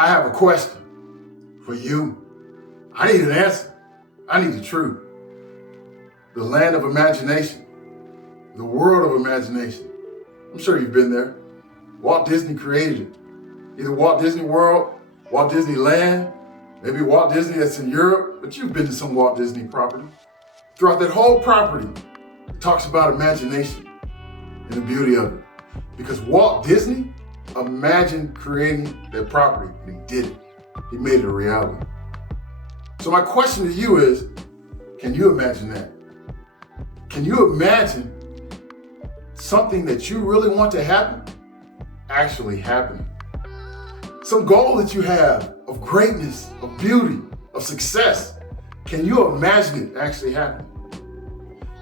I have a question for you. I need an answer. I need the truth. The land of imagination, the world of imagination. I'm sure you've been there. Walt Disney created it. Either Walt Disney World, Walt Disney Land, maybe Walt Disney that's in Europe, but you've been to some Walt Disney property. Throughout that whole property, it talks about imagination and the beauty of it. Because Walt Disney imagined creating that property, and he did it. He made it a reality. So my question to you is, can you imagine that? Can you imagine something that you really want to happen actually happening? Some goal that you have of greatness, of beauty, of success. Can you imagine it actually happening?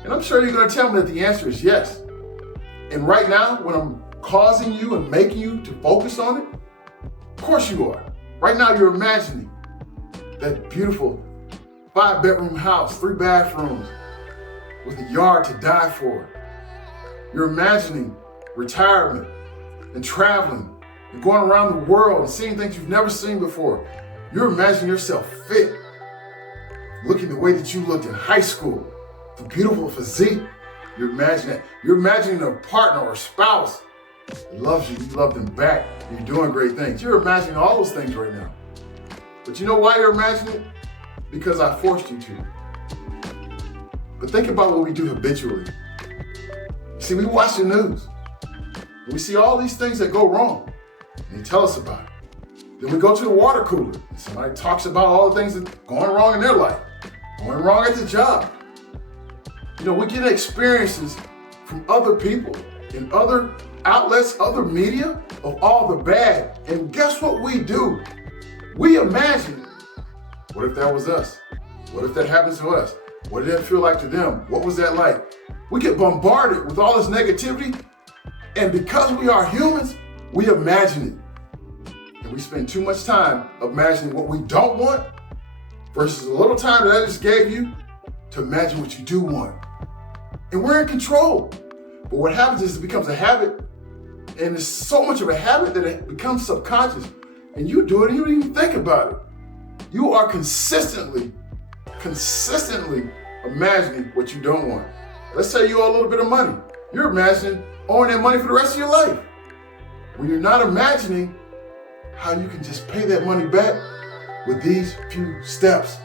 And I'm sure you're going to tell me that the answer is yes. And right now, when I'm causing you and making you to focus on it, of course you are. Right now, you're imagining that beautiful 5-bedroom house, 3 bathrooms, with a yard to die for. You're imagining retirement and traveling and going around the world and seeing things you've never seen before. You're imagining yourself fit, looking the way that you looked in high school, the beautiful physique. You're imagining that. You're imagining a partner or spouse that loves you, you love them back, you're doing great things. You're imagining all those things right now. But you know why you're imagining it? Because I forced you to. But think about what we do habitually. See, we watch the news. And we see all these things that go wrong. And they tell us about it. Then we go to the water cooler. And somebody talks about all the things that are going wrong in their life. Going wrong at the job. You know, we get experiences from other people in other outlets, other media of all the bad. And guess what we do? We imagine, what if that was us? What if that happens to us? What did that feel like to them? What was that like? We get bombarded with all this negativity, and because we are humans, we imagine it. And we spend too much time imagining what we don't want versus a little time that I just gave you to imagine what you do want. And we're in control. But what happens is it becomes a habit, and it's so much of a habit that it becomes subconscious. And you do it and you don't even think about it. You are consistently imagining what you don't want. Let's say you owe a little bit of money. You're imagining owing that money for the rest of your life. When you're not imagining how you can just pay that money back with these few steps,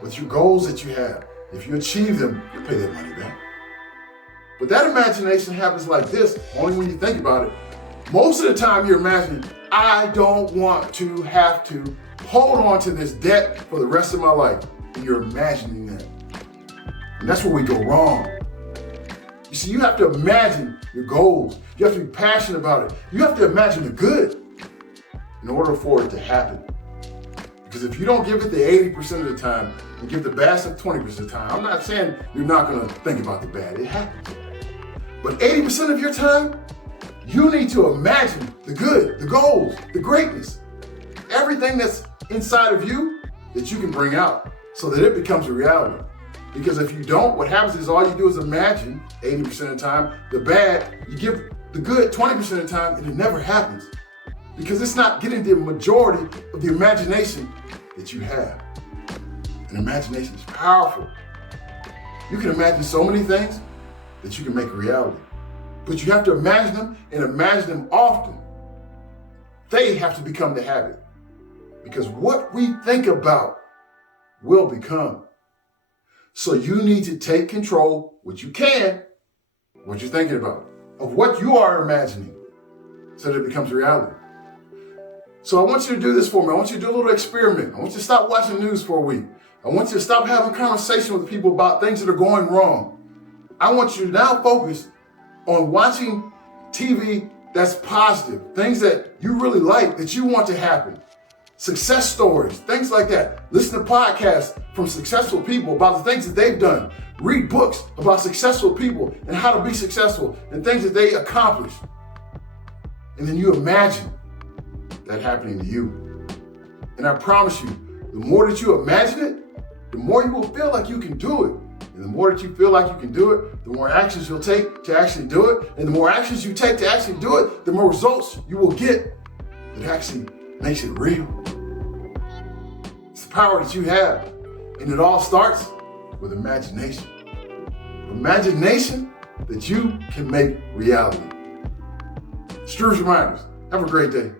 with your goals that you have. If you achieve them, you'll pay that money back. But that imagination happens like this, only when you think about it. Most of the time you're imagining, I don't want to have to hold on to this debt for the rest of my life. And you're imagining that. And that's where we go wrong. You see, you have to imagine your goals. You have to be passionate about it. You have to imagine the good in order for it to happen. Because if you don't give it the 80% of the time and give the bad stuff 20% of the time, I'm not saying you're not going to think about the bad. It happens. But 80% of your time, you need to imagine the good, the goals, the greatness, everything that's inside of you that you can bring out so that it becomes a reality. Because if you don't, what happens is all you do is imagine 80% of the time, the bad, you give the good 20% of the time, and it never happens. Because it's not getting the majority of the imagination that you have. And imagination is powerful. You can imagine so many things that you can make a reality. But you have to imagine them and imagine them often. They have to become the habit. Because what we think about will become. So you need to take control, which you can, what you're thinking about, of what you are imagining, so that it becomes reality. So I want you to do this for me. I want you to do a little experiment. I want you to stop watching the news for a week. I want you to stop having conversation with people about things that are going wrong. I want you to now focus on watching TV that's positive, things that you really like, that you want to happen. Success stories, things like that. Listen to podcasts from successful people about the things that they've done. Read books about successful people and how to be successful and things that they accomplished. And then you imagine that happening to you. And I promise you, the more that you imagine it, the more you will feel like you can do it. And the more that you feel like you can do it, the more actions you'll take to actually do it. And the more actions you take to actually do it, the more results you will get that actually makes it real. power that you have. And it all starts with imagination. Imagination that you can make reality. Struce Reminders. Have a great day.